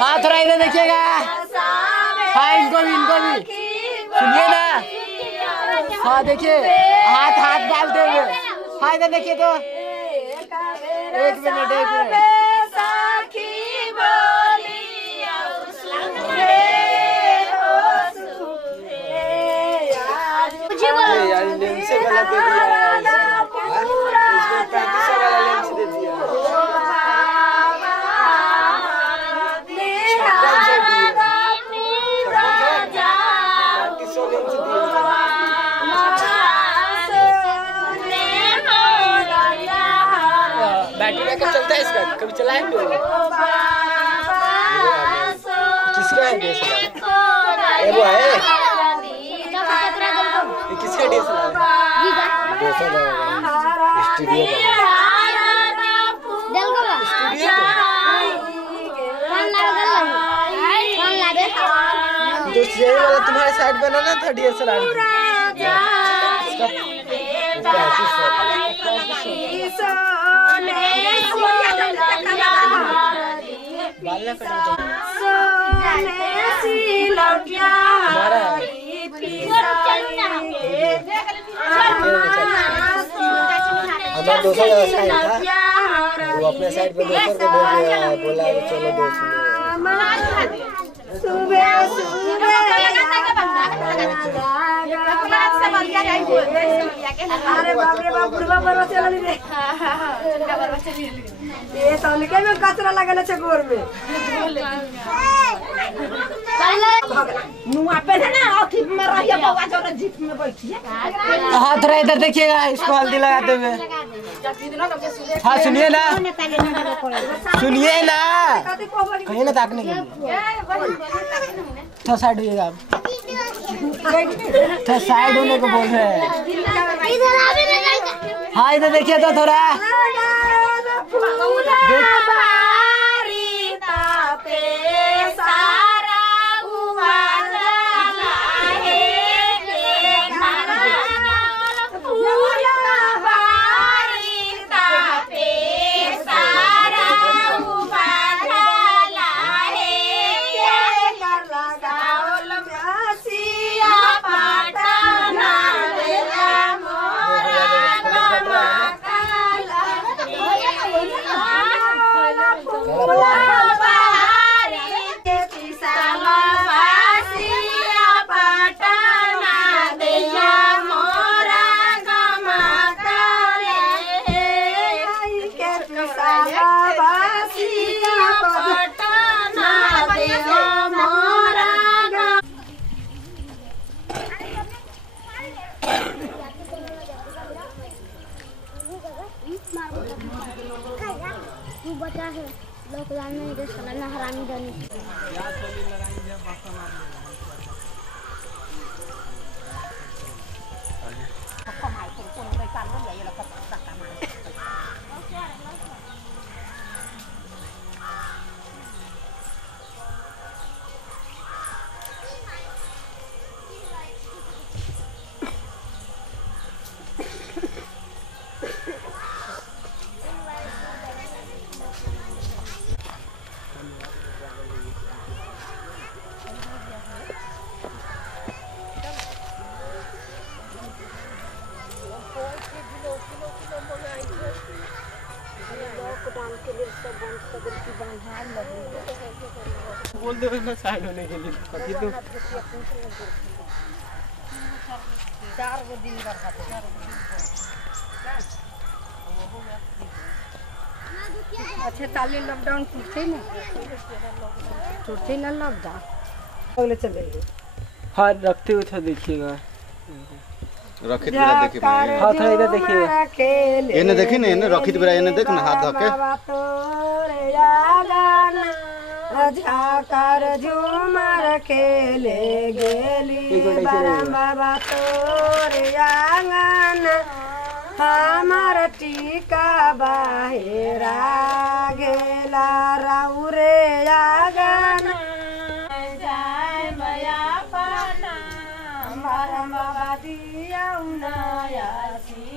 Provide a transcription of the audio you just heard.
हाँ थोड़ा इधर देखिएगा। हाँ इनको भी सुनिए ना। हाँ देखिए हाथ डालते हुए। हाँ इधर देखिए तो एक मिनट यार लेंस से गलत दे दिया इसको 35 वाला लेंस दे दिया। बैटरी बैकअप चलता है इसका, कभी चलाएंगे? किसका है डीएसएलआर? वो है किसका डीएसएलआर? 200 स्टूडियो का। ये वाला तुम्हारे साइड बनाना था डीएसएलआर। हमारा 200 का साइड था, वो अपने साइड पे 200 को बोला चलो 200। अरे बाप रे बाप बुढ़वा बरवा चलली रे। ये तो निके में कचरा लगल छ गोर में। नुआ पे है ना आखिर में रहिया बौआ जो जीप में बैठी है। हां थोड़ा इधर देखिएगा इसको हल्दी लगाते हुए। हाँ सुनिए ना कहीं ना ताकने के लिए थोड़ा साइड होइएगा आप। थोड़ा साइड होने को बोल रहे हैं। हाँ इधर देखिए तो थोड़ा बचा है लोग लाने दे साला हरामी जानी याद चली लड़ाई जब बात मार कमाई को कोन रे काम ले ये लोग का कमाई बोल दो ना साइड होने के लिए बाकी तो 4 दिन बाद अच्छा ताले लॉकडाउन टूटे ना लॉकडाउन अगले चले हाँ रखते हुए था देखिएगा रखित बेरा देखिए हाँ थोड़ा इधर देखिए इन्हें देखिए ना इन्हें रखित बेरा इन्हें देखना हाथ धोके झाकर झूमर खेले गेली बाबा तोरे आंगन हमार टीका बाहेरा गेला राउरे आंगन जाय मया पाना हमारा बाबा दिया उनाया